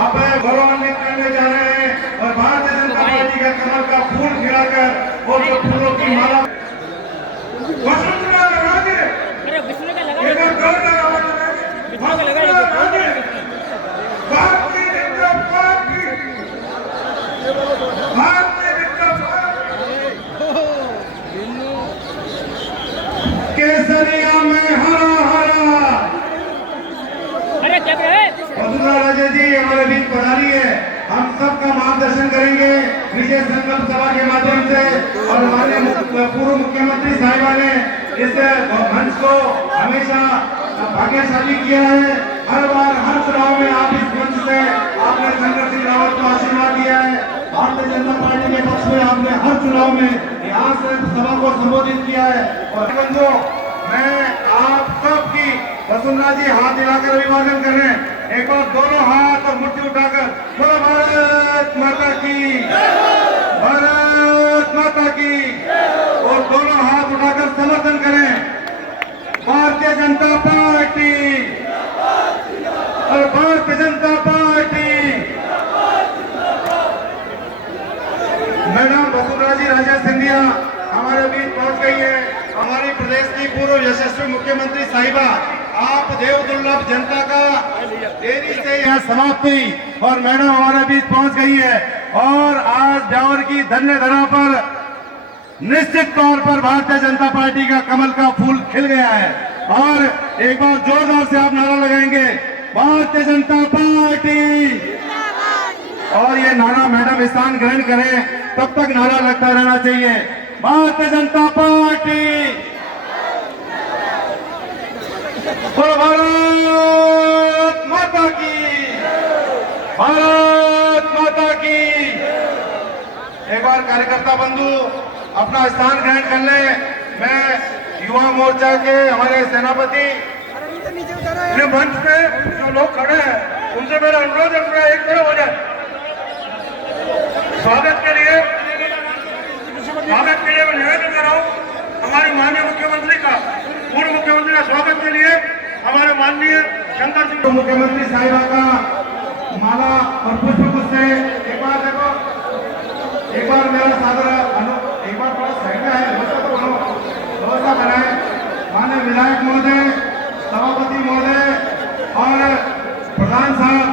आप गौरवान्वित करने जा रहे हैं और भारतीय जनता पार्टी का कमल का फूल खिलाकर और जो फूलों की माला केसरिया में हरा हरा। वसुंधरा राजे जी हमारे बीच पधारी है, हम सबका मार्गदर्शन करेंगे विजय संकल्प सभा के माध्यम से। और हमारे पूर्व मुख्यमंत्री साहिबा ने इस मंच को हमेशा भाग्यशाली किया है। हर बार हर चुनाव में आप इस मंच से आपने शंकर सिंह रावत को आशीर्वाद दिया है। भारतीय जनता पार्टी के पक्ष में आपने हर चुनाव में यहाँ से सभा को संबोधित किया है। और बंधुओं, मैं आप सबकी वसुंधरा जी हाथ दिलाकर अभिवादन कर रहे हैं। एक बार दोनों हाथ और मुट्ठी उठाकर बोलो भारत माता की, भारत माता की। और दोनों हाथ उठाकर समर्थन करें भारतीय जनता पार्टी और भारतीय जनता पार्टी। मैडम वसुंधरा जी राजे सिंधिया हमारे बीच पहुंच गई है। हमारी प्रदेश की पूर्व यशस्वी मुख्यमंत्री साहिबा, आप देव दुर्लभ जनता का देरी से यह समाप्त हुई और मैडम हमारे बीच पहुंच गई है। और आज ब्यावर की धन्य धरा पर निश्चित तौर पर भारतीय जनता पार्टी का कमल का फूल खिल गया है। और एक बार जोरदार से आप नारा लगाएंगे भारतीय जनता पार्टी। और ये नारा मैडम स्थान ग्रहण करें तब तक नारा लगता रहना चाहिए भारतीय जनता पार्टी। भारत माता की, भारत माता की। एक बार कार्यकर्ता बंधु अपना स्थान ग्रहण कर ले। मैं युवा मोर्चा के हमारे सेनापति मंच पे जो लोग खड़े हैं उनसे मेरा अनुरोध है पूरा एक तरफ हो जाए। स्वागत के लिए हमारे माननीय मुख्यमंत्री का, पूर्व मुख्यमंत्री का स्वागत के लिए हमारे माननीय शंकर सिंह तो मुख्यमंत्री साहिबा का माला और पुष्प गुच्छ से एक बार देखो, एक बार मेरा सादर एक बार थोड़ा साइड में है, व्यवस्था तो बनो, व्यवस्था बनाए। माननीय विधायक महोदय, सभापति महोदय और प्रधान साहब,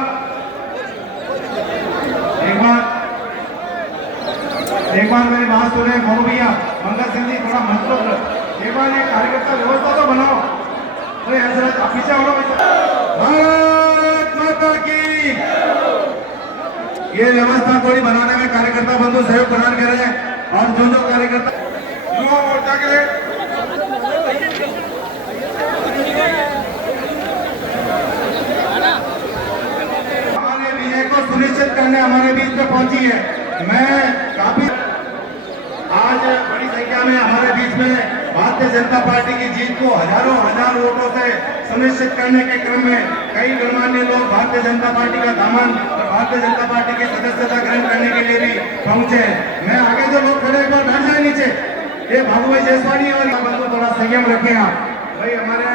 एक बार मेरी बात सुने। मोनू भैया, मंगल सिंह जी, थोड़ा मंच लो। एक बार ये कार्यकर्ता व्यवस्था तो बनाओ। अरे हजरत पीछे हो, भारत माता की। ये व्यवस्था थोड़ी बनाने में कार्यकर्ता बंधु सहयोग प्रदान करें और जो कार्यकर्ता युवा मोर्चा के लिए हमारे विजय को सुनिश्चित करने हमारे बीच में पहुंची है। मैं काफी आज बड़ी संख्या में हमारे बीच में भारतीय जनता पार्टी की जीत को हजारों वोटों से सुनिश्चित करने के क्रम में कई गणमान्य लोग भारतीय जनता पार्टी का दामन और भारतीय जनता पार्टी की सदस्यता ग्रहण करने के लिए भी पहुंचे। मैं आगे जो लोग खड़े एक बार बैठ जाए नीचे, ये बाबू भाई जयसवानी और बंधु थोड़ा संयम रखें आप भाई। हमारे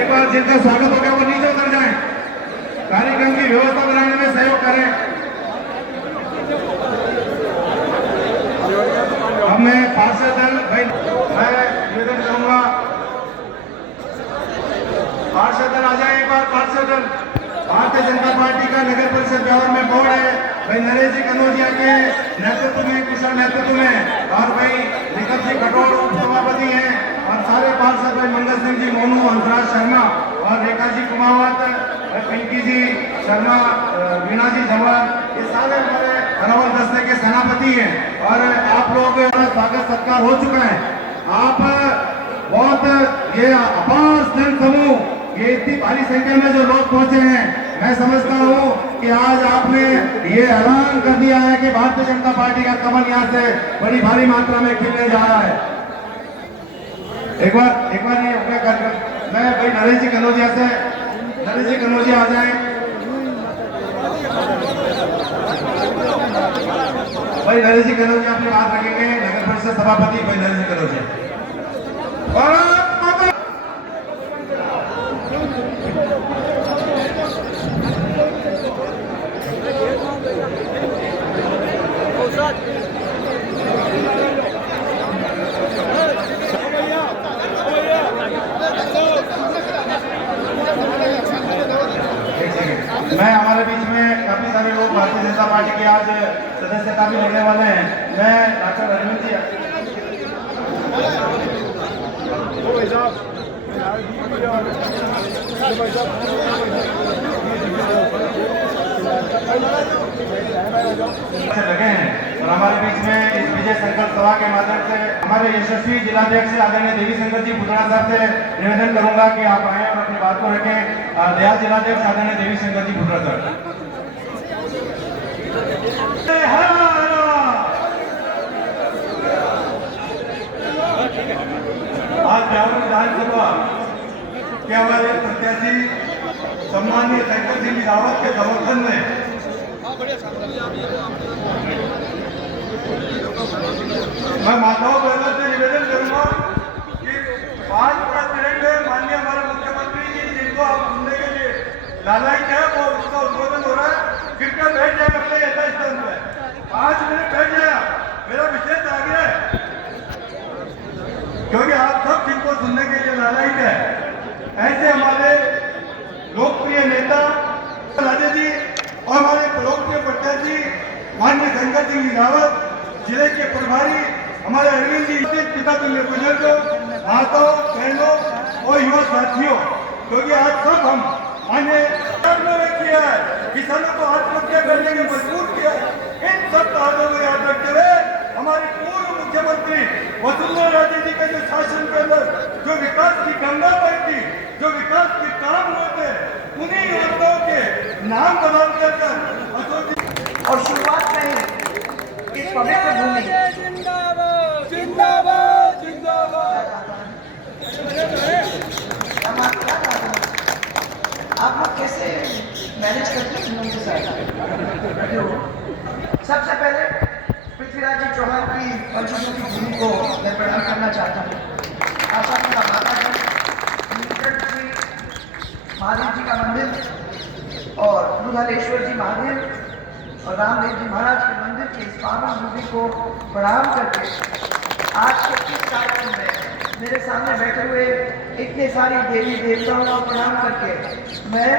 एक बार जिनका स्वागत हो गया वो नीचे उतर जाए, कार्यक्रम की व्यवस्था बनाने में सहयोग करें। अब मैं पार्षद दल भाई, मैं निवेदन करूंगा पार्षद दल आ जाए एक बार। पार्षद दल भारतीय जनता पार्टी का नगर परिषद ब्यावर में बोर्ड है भाई, नरेश जी कनौजिया के नेतृत्व में, कुशल नेतृत्व में, और भाई निकट जी कटोर उप सभापति हैं, और सारे पार्षद भाई मंगल सिंह जी, मोनू, हंसराज शर्मा और रेखा जी कुमावत, पिंकी जी शर्मा, वीणा जी झंवर, ये सारे हमारे अरावल दस्ते के सेनापति हैं। और आप लोग स्वागत सत्कार हो चुका है। आप बहुत ये अपार जन समूह, ये इतनी भारी संख्या में जो लोग पहुंचे हैं, मैं समझता हूं कि आज आपने ये ऐलान कर दिया है कि भारतीय जनता पार्टी का कमल यहां से बड़ी भारी मात्रा में खिलने जा रहा है। एक बार ये उपयोग कर मैं भाई नरेश जी कनौजिया से, नरेश जी कनौजिया आ जाए भाई। नरेश जी कनौजिया अपनी बात रखेंगे, नगर परिषद सभापति भाई नरेश जी कनौजिया। मैं हमारे बीच में काफी सारे लोग भारतीय जनता पार्टी के आज सदस्यता भी लेने वाले हैं। मैं डॉक्टर अरविंद जी लगे हैं, और हमारे बीच में इस विजय संकल्प सभा के माध्यम से हमारे यशस्वी जिलाध्यक्ष आदरणीय देवी शंकर जी पुतड़ा साहब से निवेदन करूंगा कि आप आए और अपनी बात को रखें। दयाल जिलाध्यक्ष आदरणीय देवी शंकर जी पुतड़ा साहब। आज ब्यावर विधानसभा के हमारे प्रत्याशी सम्माननीय शंकर सिंह रावत के समर्थन में मैं माताओं बहनों से निवेदन करूंगा कि 5 मिनट में माननीय हमारे मुख्यमंत्री जी, जिनको आप सुनने के लिए लालायित है, वो उसका उद्बोधन हो रहा है, कृपया बैठ जाए अपने यथास्थान पे। 5 मिनट बैठ जाए। मेरा विशेष आग्रह है, क्योंकि आप सब जिनको सुनने के लिए लालायित है, ऐसे हमारे लोकप्रिय नेता राजे जी और हमारे लोकप्रिय प्रत्याशी माननीय शंकर सिंह रावत, जिले के प्रभारी हमारे अरविंद जी, पिता तुल्य बुजुर्गों, माताओं, बहनों और युवा साथियों, क्योंकि आज सब हम मान्य किया है, किसानों को आत्महत्या करने में मजबूर किया है। इन सब कारणों को याद रखते हुए हमारे पूर्व मुख्यमंत्री वसुंधरा राजे जी के जो शासन के अंदर जो विकास की गंगा बहती, जो विकास के काम होते, उन्हीं योजनाओं के नाम बदल कर और शुरुआत में इस पवित्र भूमि जिंदाबाद जिंदाबाद जिंदाबाद। आप लोग कैसे मैनेज करते हैं उनके साथ? सबसे पहले पृथ्वीराज जी चौहान की पंचों की भूमि को मैं प्रणाम करना चाहता हूँ। आशा का माता जी, नीलकंठ जी महादेव जी का मंदिर और दुधालेश्वर जी महादेव और रामदेव जी महाराज के मंदिर के इस पावन भूमि को प्रणाम करके आज के इस कार्यक्रम में मेरे सामने बैठे हुए इतने सारे देवी देवताओं को प्रणाम करके मैं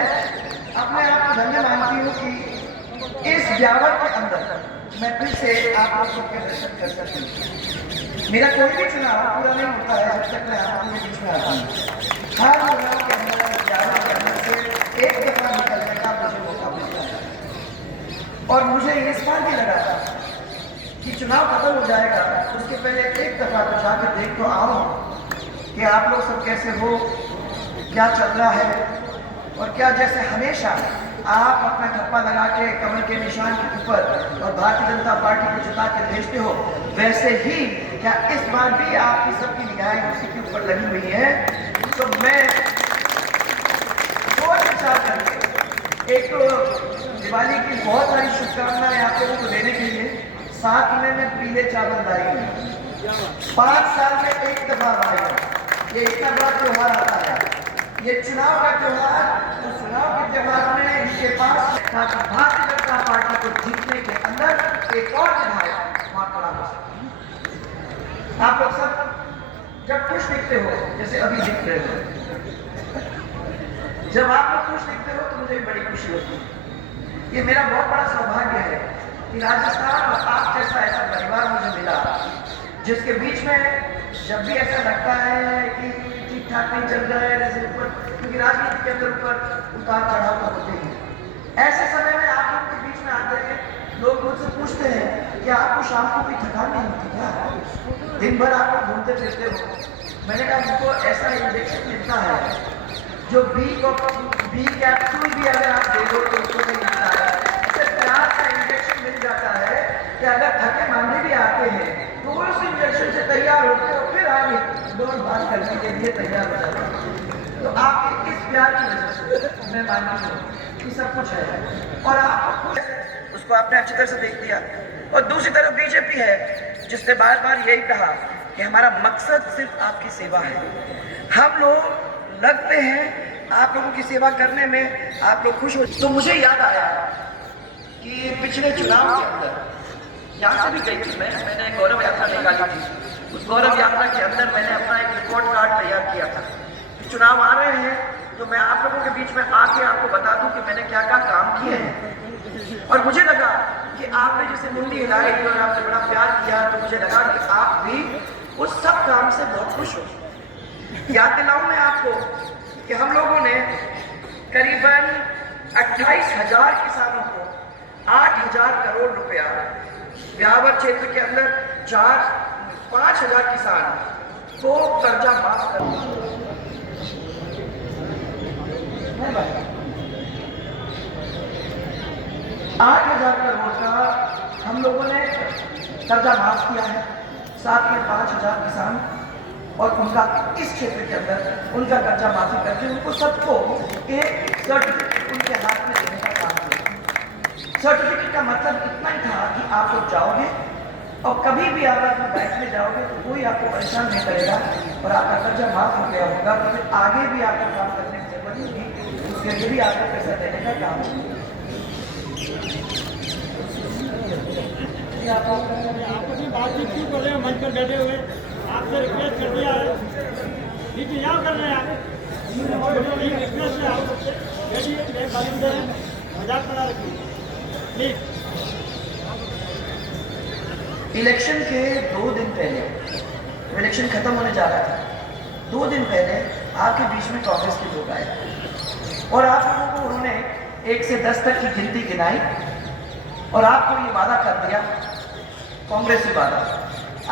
अपने आप को धन्य मानती हूँ कि इस ब्यावर के अंदर मैं फिर से आप लोगों के दर्शन कर सकती हूँ। मेरा कोई भी चुनाव पूरा नहीं होता है जब तक मैं आप लोगों के बीच में आता हूँ। हर चुनाव के अंदर ब्यावर के अंदर से एक दफा निकलने का मुझे मौका मिलता है और मुझे इस बार भी लगा था कि चुनाव खत्म हो जाएगा उसके पहले एक दफा तो जाकर देख तो आओ कि आप लोग सब कैसे हो, क्या चल रहा है और क्या जैसे हमेशा आप अपना ठप्पा लगा के कमल के निशान के ऊपर और भारतीय जनता पार्टी को जिता के भेजते हो, वैसे ही क्या इस बार भी आपकी सबकी निगाहें उसी के ऊपर लगी हुई है। तो मैं सोच विचार करके एक तो दिवाली की बहुत सारी शुभकामनाएं आप लोगों को देने के लिए साथ में मैं पीले चावल लाई हूँ। 5 साल में एक दफा आएगा, ये इतना बड़ा त्योहार आता है, ये चुनाव का त्योहार। तो चुनाव के त्योहार में इनके पास ताकि भारतीय जनता पार्टी को जीतने के अंदर एक और विधायक वहां खड़ा हो सके। आप लोग सब जब खुश दिखते हो जैसे अभी दिख रहे हो, जब आप लोग खुश दिखते हो तो मुझे भी बड़ी खुशी होती है। ये मेरा बहुत बड़ा सौभाग्य है कि राजस्थान और आप जैसा ऐसा परिवार मुझे मिला जिसके बीच में जब भी ऐसा लगता है कि ठीक ठाक नहीं चल रहा है, जैसे ऊपर, क्योंकि राजनीति के अंदर ऊपर उतार चढ़ाव तो होते ही, ऐसे समय में आप लोग के बीच में आते हैं, लोग मुझसे पूछते हैं कि आपको शाम को भी थकान नहीं होती क्या, दिन भर आप लोग घूमते फिरते हो। मैंने कहा मुझको ऐसा इंजेक्शन मिलता है जो बी कैप्सूल भी अगर आप दे दो तो उसको नहीं मिलता है, इससे प्यार का इंजेक्शन मिल जाता है कि अगर थके मांदे भी आते हैं तो वो उस इंजेक्शन से तैयार होते हो, फिर आगे दौड़ भाग करने के लिए तैयार हो जाते हैं। तो आपके इस प्यार की वजह से मैं मानती हूँ कि सब कुछ है और आप उसको आपने अच्छी तरह से देख दिया। और दूसरी तरफ बीजेपी है जिसने बार बार यही कहा कि हमारा मकसद सिर्फ आपकी सेवा है, हम लोग लगते हैं आप लोगों की सेवा करने में, आप लोग खुश हो। तो मुझे याद आया कि पिछले चुनाव के अंदर यहाँ से भी गई थी मैंने गौरव यात्रा निकाली थी। उस गौरव यात्रा के अंदर मैंने अपना एक रिपोर्ट कार्ड तैयार किया था। चुनाव आ रहे हैं तो मैं आप लोगों के बीच में आके आपको बता दूं कि मैंने क्या क्या काम किए हैं। और मुझे लगा कि आपने जैसे मुंडी हिलाई और आपने बड़ा प्यार किया, तो मुझे लगा कि आप भी उस सब काम से बहुत खुश हो। याद दिलाऊं मैं आपको कि हम लोगों ने करीबन 28,000 किसानों को 8,000 करोड़ रुपया, ब्यावर क्षेत्र के अंदर 5,000 किसान को कर्जा माफ कर 8,000 करोड़ का हम लोगों ने कर्जा माफ किया है। साथ में 5,000 किसान और उनका इस क्षेत्र के अंदर उनका कर्जा माफी करके उनको सबको एक सर्टिफिकेट उनके हाथ में देने का काम किया। सर्टिफिकेट का मतलब इतना ही था कि आप लोग जाओगे और कभी भी आप अपने बैंक में जाओगे तो कोई आपको परेशान नहीं करेगा और आपका कर्जा माफ हो गया होगा, तो फिर आगे भी आपको काम करने की जरूरत नहीं होगी, उसके लिए भी आपको पैसा देने का काम होगा। आपकी बातचीत क्यों कर रहे हैं मंच पर बैठे हुए, आपसे रिक्वेस्ट कर दिया है, इंतजार कर रहे हैं आप रिक्वेस्ट है आप बैठिए, मजाक बना रखिए प्लीज। इलेक्शन के 2 दिन पहले, इलेक्शन खत्म होने जा रहा था, 2 दिन पहले आपके बीच में कांग्रेस के लोग आए और आप लोगों को उन्होंने 1 से 10 तक की गिनती गिनाई और आपको ये वादा कर दिया, कांग्रेसी वादा,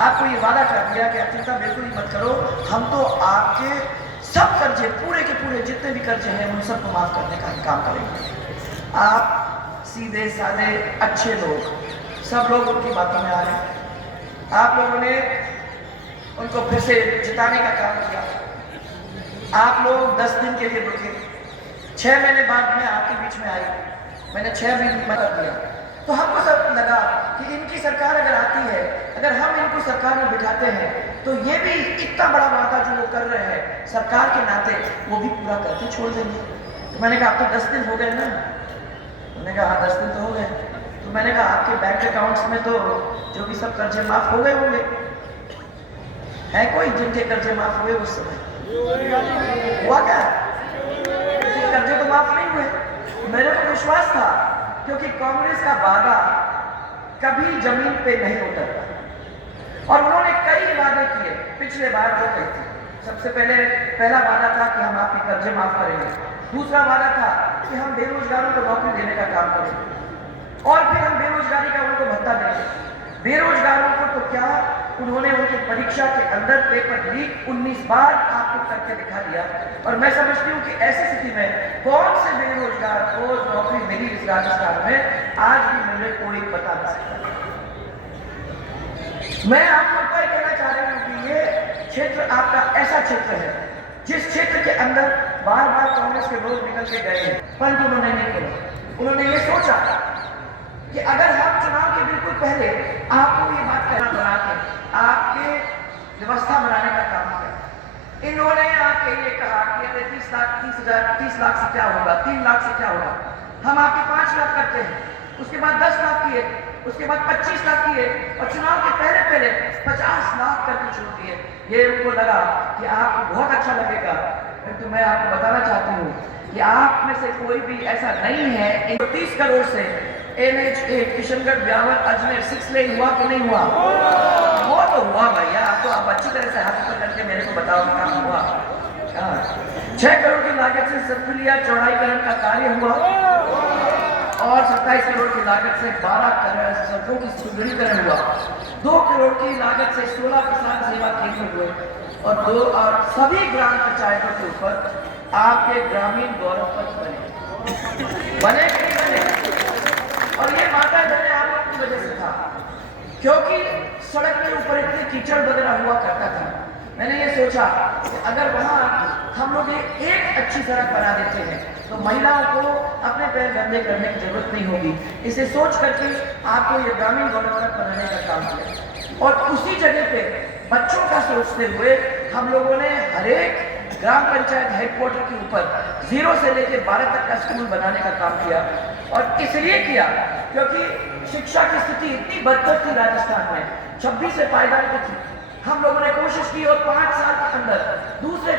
आपको ये वादा कर दिया कि चिंता बिल्कुल ही मत करो, हम तो आपके सब कर्जे, पूरे के पूरे जितने भी कर्जे हैं उन सबको माफ करने का काम करेंगे। आप सीधे साधे अच्छे लोग, सब लोग उनकी बातों में आ रहे। आप लोगों ने उनको फिर से जिताने का काम किया। आप लोग 10 दिन के लिए रुके, 6 महीने बाद मैं आपके बीच में आई, मैंने 6 महीने मदद दिया। तो हमको सब लगा कि इनकी सरकार अगर आती है, अगर हम इनको सरकार में बिठाते हैं तो ये भी इतना बड़ा वादा जो वो कर रहे हैं सरकार के नाते वो भी पूरा करके छोड़ देंगे। तो मैंने कहा अब तो 10 दिन हो गए ना। उन्होंने कहा हाँ 10 दिन तो हो गए। तो मैंने कहा आपके बैंक अकाउंट्स में तो जो भी सब कर्जे माफ हो गए होंगे, है कोई जिनके कर्जे माफ हुए उस समय? हुआ क्या? कर्जे तो माफ नहीं हुए। मेरे को विश्वास था क्योंकि कांग्रेस का वादा कभी जमीन पे नहीं उतरता और उन्होंने कई वादे किए। पिछले बार जो कही थी, सबसे पहला वादा था कि हम आपके कर्जे माफ करेंगे। दूसरा वादा था कि हम बेरोजगारों को नौकरी देने का काम करेंगे और फिर हम बेरोजगारी का उनको भत्ता देंगे। बेरोजगारों को तो क्या, उन्होंने उनकी परीक्षा के अंदर पेपर लीक 19 बार आपको करके दिखा दिया। और मैं समझती हूँ कि ऐसी स्थिति में कौन से बेरोजगार को नौकरी मिली इस राजस्थान में, आज भी मुझे कोई बता नहीं सकता। मैं आपको ऊपर कहना चाह रही हूँ कि ये क्षेत्र आपका ऐसा क्षेत्र है जिस क्षेत्र के अंदर बार बार कांग्रेस के लोग निकल के गए हैं, परंतु उन्होंने नहीं किया। उन्होंने ये सोचा कि अगर हम चुनाव के बिल्कुल पहले आपको ये बात कहना बना के आपके व्यवस्था बनाने का काम किया। इन्होंने आके ये कहा कि अरे 30 लाख से क्या होगा, 3 लाख से क्या होगा, हम आपके 5 लाख करते हैं। उसके बाद 10 लाख किए, उसके बाद 25 लाख किए और चुनाव के पहले 50 लाख करके छोड़ दिए। ये उनको लगा कि आपको बहुत अच्छा लगेगा, किंतु मैं आपको बताना चाहती हूँ कि आप में से कोई भी ऐसा नहीं है। 30 करोड़ से NH8 किशनगढ़ ब्यावर अजमेर 6 लेन हुआ कि नहीं हुआ? वो तो हुआ भैया। आप अच्छी तरह से हाथ ऊपर करके मेरे को बताओ कि काम हुआ। 6 करोड़ की लागत से सतपुलिया चौड़ाईकरण का कार्य हुआ और 27 करोड़ की लागत से 12 सड़कों की सुदृढ़ीकरण हुआ। 2 करोड़ की लागत से 16 किसान सेवा केंद्र हुए और सभी ग्राम पंचायतों के ऊपर आपके ग्रामीण गौरव पथ बने कि नहीं बने? और ये माता धन्य आप लोगों की वजह से था, क्योंकि सड़क के ऊपर इतनी कीचड़ वगैरह हुआ करता था। मैंने ये सोचा कि अगर वहाँ हम लोग एक अच्छी सड़क बना देते हैं तो महिलाओं को अपने पैर गंदे करने की जरूरत नहीं होगी। इसे सोच करके आपको ये ग्रामीण गौरव पथ बनाने का काम किया और उसी जगह पे बच्चों का सोचते हुए हम लोगों ने हरेक ग्राम पंचायत हेडक्वार्टर के ऊपर 0 से लेकर 12 तक का स्कूल बनाने का काम किया। और इसलिए किया क्योंकि शिक्षा की स्थिति इतनी बदतर थी राजस्थान में, 26 से पायदान की थी। हम लोगों ने कोशिश की और 5 साल के अंदर दूसरे